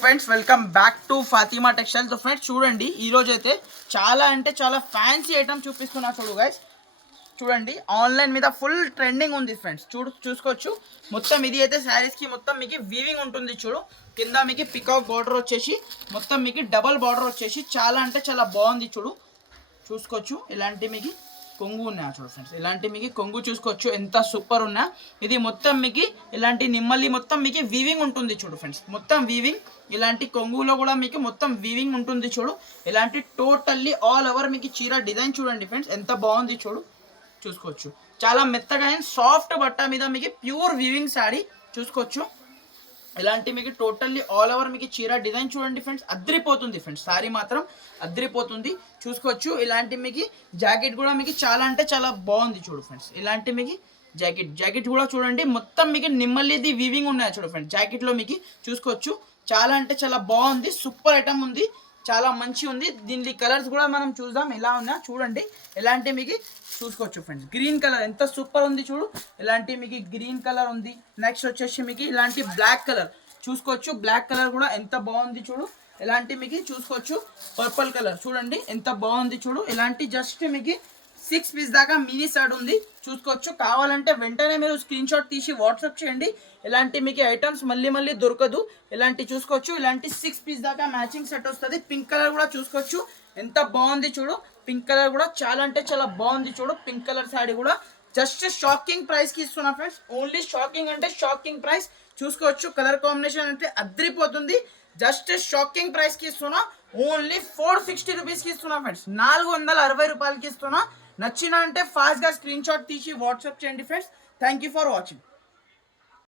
Friends welcome back to Fatima textile. So friends చూడండి, ఈరోజు అయితే చాలా అంటే చాలా ఫ్యాన్సీ ఐటమ్ చూపిస్తున్నా. చూడు గైస్, చూడండి ఆన్లైన్ మీద ఫుల్ ట్రెండింగ్ ఉంది ఫ్రెండ్స్. చూసుకోవచ్చు. మొత్తం ఇది అయితే శారీస్కి మొత్తం మీకు వీవింగ్ ఉంటుంది. చూడు, కింద మీకు పికాక్ బార్డర్ వచ్చేసి మొత్తం మీకు డబల్ బార్డర్ వచ్చేసి చాలా అంటే చాలా బాగుంది. చూసుకోవచ్చు. ఇలాంటి మీకు కొంగు ఉన్నాయి. చూడు ఫ్రెండ్స్, ఇలాంటి మీకు కొంగు చూసుకోవచ్చు ఎంత సూపర్ ఉన్నా. ఇది మొత్తం మీకు ఇలాంటి నిమ్మల్లి మొత్తం మీకు వీవింగ్ ఉంటుంది. చూడు ఫ్రెండ్స్, మొత్తం వీవింగ్. ఇలాంటి కొంగులో కూడా మీకు మొత్తం వీవింగ్ ఉంటుంది. చూడు, ఇలాంటి టోటల్లీ ఆల్ ఓవర్ మీకు చీర డిజైన్ చూడండి ఫ్రెండ్స్, ఎంత బాగుంది. చూసుకోవచ్చు. చాలా మెత్తగా సాఫ్ట్ బట్ట మీద మీకు ప్యూర్ వీవింగ్ శారీ చూసుకోవచ్చు. ఇలాంటి మీకు టోటల్లీ ఆల్ ఓవర్ మీకు చీర డిజైన్ చూడండి ఫ్రెండ్స్, అద్రిపోతుంది ఫ్రెండ్స్. శారీ మాత్రం అద్రిపోతుంది. చూసుకోవచ్చు. ఇలాంటి మీకు జాకెట్ కూడా మీకు చాలా అంటే చాలా బాగుంది. చూడు ఫ్రెండ్స్, ఇలాంటి మీకు జాకెట్ కూడా చూడండి, మొత్తం మీకు నిమ్మల్లిది వీవింగ్ ఉన్నాయి. చూడు ఫ్రెండ్స్, జాకెట్లో మీకు చూసుకోవచ్చు. చాలా అంటే చాలా బాగుంది. సూపర్ ఐటమ్ ఉంది, చాలా మంచి ఉంది. దీని కలర్స్ కూడా మనం చూద్దాం ఎలా ఉన్నా. చూడండి, ఇలాంటి మీకు చూసుకోవచ్చు ఫ్రెండ్స్. గ్రీన్ కలర్ ఎంత సూపర్ ఉంది. చూడు, ఇలాంటి మీకు గ్రీన్ కలర్ ఉంది. నెక్స్ట్ వచ్చేసి మీకు ఇలాంటి బ్లాక్ కలర్ చూసుకోవచ్చు. బ్లాక్ కలర్ కూడా ఎంత బాగుంది. చూడు, ఇలాంటి మీకు చూసుకోవచ్చు. పర్పుల్ కలర్ చూడండి ఎంత బాగుంది. చూడు, ఇలాంటి జస్ట్ మీకు 6 పీస్ దాకా మినీ సెట్ ఉంది. చూసుకోవచ్చు. కావాలంటే వెంటనే మీరు స్క్రీన్ షాట్ తీసి వాట్సాప్ చేయండి. ఇలాంటి మీకు ఐటమ్స్ మళ్ళీ దొరకదు. ఇలాంటి చూసుకోవచ్చు. ఇలాంటి 6 పీస్ దాకా మ్యాచింగ్ సెట్ వస్తుంది. పింక్ కలర్ కూడా చూసుకోవచ్చు ఎంత బాగుంది. చూడు, పింక్ కలర్ కూడా చాలా అంటే చాలా బాగుంది. చూడు, పింక్ కలర్ శారీ కూడా జస్ట్ షాకింగ్ ప్రైస్కి ఇస్తున్నా ఫ్రెండ్స్. ఓన్లీ షాకింగ్ అంటే షాకింగ్ ప్రైస్. చూసుకోవచ్చు. కలర్ కాంబినేషన్ అంటే అద్రిపోతుంది. జస్ట్ షాకింగ్ ప్రైస్కి ఇస్తున్నా. ఓన్లీ 460 రూపీస్కి ఇస్తున్నా ఫ్రెండ్స్. 460 రూపాయలకి ఇస్తున్నా. నచ్చిన అంటే ఫాస్ట్గా స్క్రీన్ షాట్ తీసి వాట్సాప్ చేయండి friends. Thank you for watching.